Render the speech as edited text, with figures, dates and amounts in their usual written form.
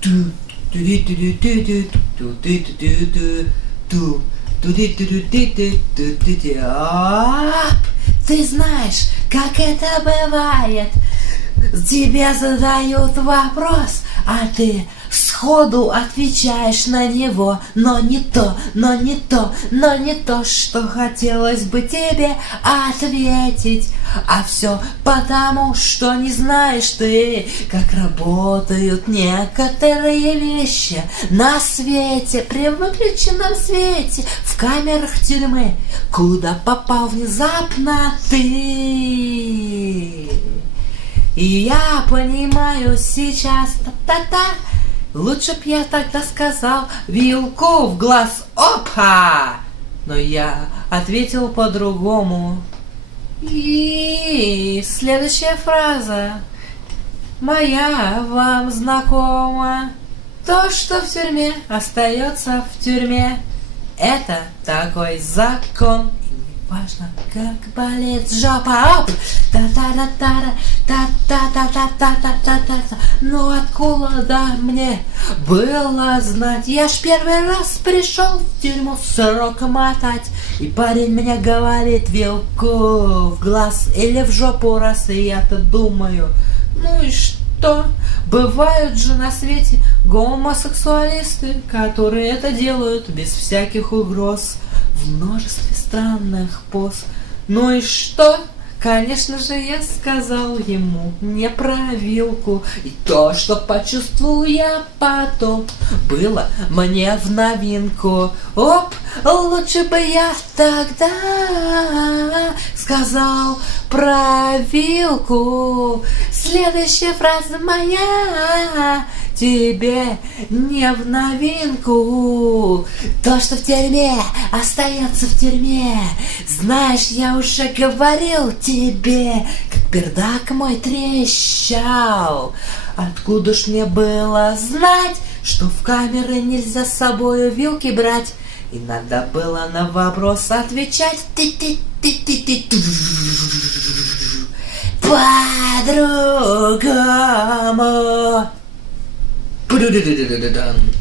Ту, ту-ди-ту-ду-ду-ду, ту-ди-ту-ду-ду-ду-ду-ду. Ты знаешь, как это бывает? Тебе задают вопрос, а ты сходу отвечаешь на него, но не то, что хотелось бы тебе ответить. А все потому, что не знаешь ты, как работают некоторые вещи на свете, при выключенном свете, в камерах тюрьмы, куда попал внезапно ты. И я понимаю сейчас, та-та-та, лучше б я тогда сказал вилку в глаз, опа! Но я ответил по-другому. И следующая фраза моя вам знакома. То, что в тюрьме, остается в тюрьме. Это такой закон. Важно, как болит жопа. Оп! Та-та-та-та-та, та-та-та-та-та-та-та-та. Ну откуда мне было знать? Я ж первый раз пришел в тюрьму срок мотать. И парень мне говорит вилку в глаз или в жопу раз. И я-то думаю, ну и что? Бывают же на свете гомосексуалисты, которые это делают без всяких угроз. В множестве странных поз. Ну и что? Конечно же, я сказал ему не про вилку. И то, что почувствовал я потом, было мне в новинку. Оп, лучше бы я тогда сказал про вилку. Следующая фраза моя тебе не в новинку. То, что в тюрьме, остается в тюрьме. Знаешь, я уже говорил тебе, как пердак мой трещал. Откуда ж мне было знать, что в камеры нельзя с собою вилки брать? И надо было на вопрос отвечать по-другому.